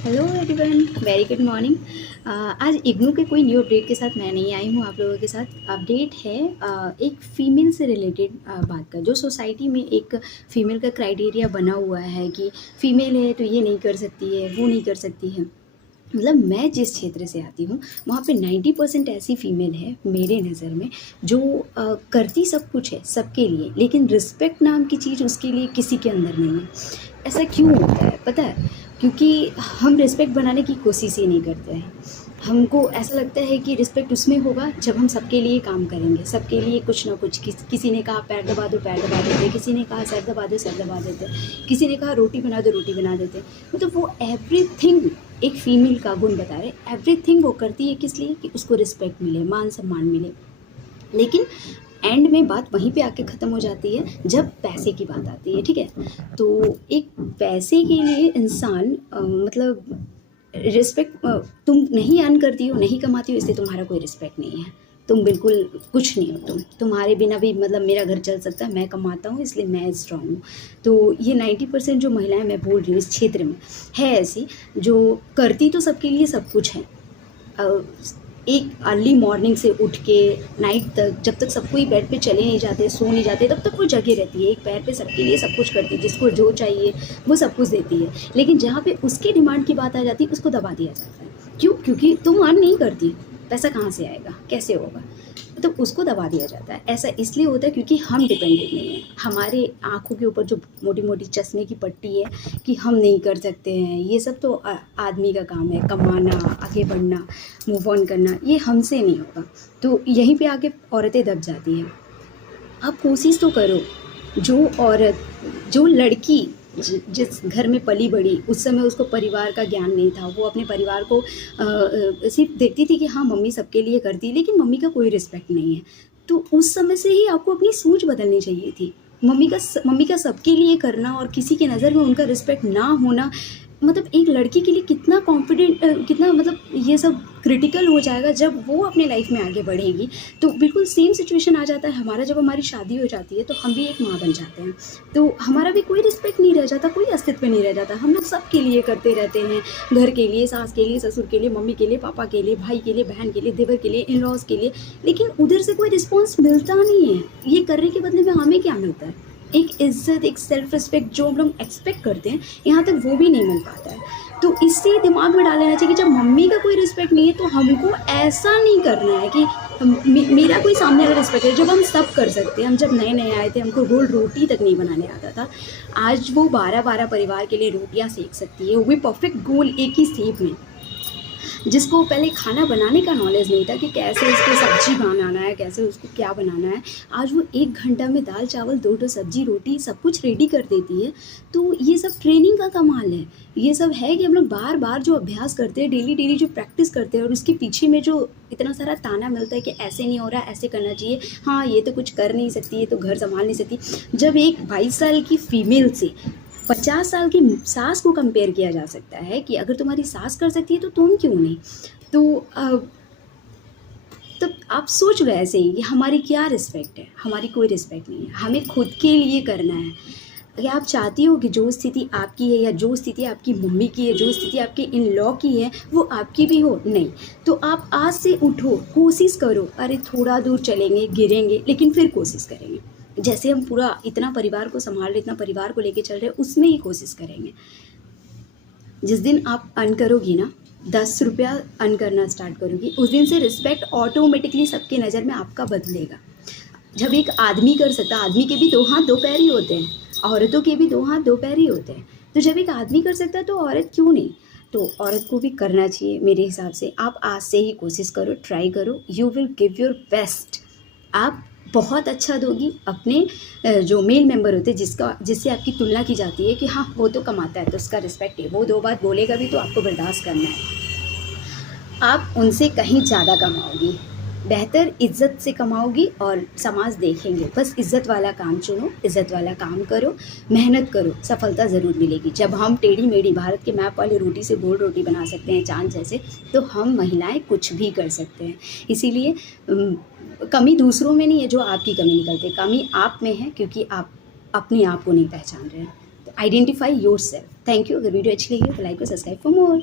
Hello everyone, very good morning. आज इग्नू के कोई न्यू अपडेट के साथ मैं नहीं आई हूँ आप लोगों के साथ। अपडेट है एक फ़ीमेल से रिलेटेड बात का। जो सोसाइटी में एक फ़ीमेल का क्राइटेरिया बना हुआ है कि फ़ीमेल है तो ये नहीं कर सकती है, वो नहीं कर सकती है। मतलब मैं जिस क्षेत्र से आती हूँ वहाँ पे 90% ऐसी फ़ीमेल है मेरे नज़र में जो करती सब कुछ है सबके लिए, लेकिन रिस्पेक्ट नाम की चीज़ उसके लिए किसी के अंदर नहीं है। ऐसा क्यों होता है पता है? क्योंकि हम रिस्पेक्ट बनाने की कोशिश ही नहीं करते हैं। हमको ऐसा लगता है कि रिस्पेक्ट उसमें होगा जब हम सबके लिए काम करेंगे, सबके लिए कुछ ना कुछ। किसी ने कहा पैर दबा दो, पैर दबा देते, किसी ने कहा सर दबा दो, सर दबा देते, किसी ने कहा रोटी बना दो, रोटी बना देते। मतलब वो एवरीथिंग एक फ़ीमेल का गुण बता रहे, एवरीथिंग वो करती है किस लिए? कि उसको रिस्पेक्ट मिले, मान सम्मान मिले। लेकिन एंड में बात वहीं पे आके ख़त्म हो जाती है जब पैसे की बात आती है, ठीक है? तो एक पैसे के लिए इंसान मतलब रिस्पेक्ट तुम नहीं अर्न करती हो, नहीं कमाती हो, इसलिए तुम्हारा कोई रिस्पेक्ट नहीं है। तुम बिल्कुल कुछ नहीं हो। तुम्हारे बिना भी मतलब मेरा घर चल सकता है, मैं कमाता हूँ इसलिए मैं स्ट्रांग हूँ। तो ये 90% जो महिलाएं मैं बोल रही हूँ इस क्षेत्र में है ऐसी, जो करती तो सबके लिए सब कुछ है। एक अर्ली मॉर्निंग से उठ के नाइट तक, जब तक सब कोई बेड पे चले नहीं जाते, सो नहीं जाते, तब तक वो जगी रहती है। एक पैर पे सबके लिए सब कुछ करती है, जिसको जो चाहिए वो सब कुछ देती है। लेकिन जहाँ पे उसके डिमांड की बात आ जाती है उसको दबा दिया जाता है। क्यों? क्योंकि तुम अर्न नहीं करती, पैसा कहाँ से आएगा, कैसे होगा? तो उसको दबा दिया जाता है। ऐसा इसलिए होता है क्योंकि हम डिपेंडेंट नहीं हैं। हमारे आँखों के ऊपर जो मोटी मोटी चश्मे की पट्टी है कि हम नहीं कर सकते हैं, ये सब तो आदमी का काम है। कमाना, आगे बढ़ना, मूव ऑन करना, ये हमसे नहीं होगा। तो यहीं पे आके औरतें दब जाती हैं। आप कोशिश तो करो। जो औरत, जो लड़की जिस घर में पली बड़ी, उस समय उसको परिवार का ज्ञान नहीं था। वो अपने परिवार को सिर्फ देखती थी कि हाँ मम्मी सबके लिए करती है, लेकिन मम्मी का कोई रिस्पेक्ट नहीं है। तो उस समय से ही आपको अपनी सोच बदलनी चाहिए थी। मम्मी का सबके लिए करना और किसी के नज़र में उनका रिस्पेक्ट ना होना, मतलब एक लड़की के लिए कितना कॉन्फिडेंट, कितना मतलब ये सब क्रिटिकल हो जाएगा जब वो अपने लाइफ में आगे बढ़ेगी। तो बिल्कुल सेम सिचुएशन आ जाता है हमारा। जब हमारी शादी हो जाती है तो हम भी एक माँ बन जाते हैं, तो हमारा भी कोई रिस्पेक्ट नहीं रह जाता, कोई अस्तित्व नहीं रह जाता। हम लोग सबके लिए करते रहते हैं, घर के लिए, सास के लिए, ससुर के लिए, मम्मी के लिए, पापा के लिए, भाई के लिए, बहन के लिए, देवर के लिए, इन लॉज के लिए। लेकिन उधर से कोई रिस्पॉन्स मिलता नहीं है। ये करने के बदले में हमें क्या मिलता है? एक इज्जत, एक सेल्फ रिस्पेक्ट जो हम लोग एक्सपेक्ट करते हैं, यहाँ तक वो भी नहीं मिल पाता है। तो इससे दिमाग में डाल लेना चाहिए कि जब मम्मी का कोई रिस्पेक्ट नहीं है तो हमको ऐसा नहीं करना है कि मेरा कोई सामने वाला रिस्पेक्ट है। जब हम सब कर सकते हैं, हम जब नए नए आए थे हमको गोल रोटी तक नहीं बनाने आता था, आज वो 12-12 परिवार के लिए रोटियां सेक सकती है, वो भी परफेक्ट गोल एक ही शेप में। जिसको पहले खाना बनाने का नॉलेज नहीं था कि कैसे उसको सब्जी बनाना है, कैसे उसको क्या बनाना है, आज वो 1 घंटा में दाल चावल, 2 सब्जी रोटी सब कुछ रेडी कर देती है। तो ये सब ट्रेनिंग का कमाल है। ये सब है कि हम लोग बार बार जो अभ्यास करते हैं, डेली डेली जो प्रैक्टिस करते हैं, और उसके पीछे में जो इतना सारा ताना मिलता है कि ऐसे नहीं हो रहा, ऐसे करना चाहिए, हाँ ये तो कुछ कर नहीं सकती, ये तो घर संभाल नहीं सकती। जब एक 22 साल की फीमेल से 50 साल की सास को कंपेयर किया जा सकता है कि अगर तुम्हारी सास कर सकती है तो तुम क्यों नहीं? तो तब आप सोच लो ऐसे ही कि हमारी क्या रिस्पेक्ट है? हमारी कोई रिस्पेक्ट नहीं है। हमें खुद के लिए करना है। अगर आप चाहती हो कि जो स्थिति आपकी है, या जो स्थिति आपकी मम्मी की है, जो स्थिति आपके इन लॉ की है, वो आपकी भी हो, नहीं तो आप आज से उठो, कोशिश करो। अरे थोड़ा दूर चलेंगे, गिरेंगे, लेकिन फिर कोशिश करेंगे। जैसे हम पूरा इतना परिवार को संभाल रहे, इतना परिवार को लेके चल रहे, उसमें ही कोशिश करेंगे। जिस दिन आप अर्न करोगी ना, 10 रुपया अर्न करना स्टार्ट करोगी, उस दिन से रिस्पेक्ट ऑटोमेटिकली सबके नज़र में आपका बदलेगा। जब एक आदमी कर सकता, आदमी के भी 2 हाथ 2 पैर ही होते हैं, औरतों के भी 2 हाथ 2 पैर ही होते हैं। तो जब एक आदमी कर सकता है तो औरत क्यों नहीं? तो औरत को भी करना चाहिए मेरे हिसाब से। आप आज से ही कोशिश करो, ट्राई करो, you will give your best. आप बहुत अच्छा दोगी। अपने जो मेल मेंबर होते हैं, जिससे आपकी तुलना की जाती है कि हाँ वो तो कमाता है तो उसका रिस्पेक्ट है, वो 2 बात बोलेगा भी तो आपको बर्दाश्त करना है, आप उनसे कहीं ज़्यादा कमाओगी, बेहतर इज़्ज़त से कमाओगी, और समाज देखेंगे। बस इज़्ज़त वाला काम चुनो, इज़्ज़त वाला काम करो, मेहनत करो, सफलता ज़रूर मिलेगी। जब हम टेढ़ी मेढ़ी भारत के मैप वाली रोटी से गोल रोटी बना सकते हैं चाँद जैसे, तो हम महिलाएं कुछ भी कर सकते हैं। इसीलिए कमी दूसरों में नहीं है जो आपकी कमी निकलते, कमी आप में है क्योंकि आप अपने आप को नहीं पहचान रहे हैं। Identify yourself. Thank you. अगर वीडियो अच्छी लगी हो तो लाइक और सब्सक्राइब फॉर मोर।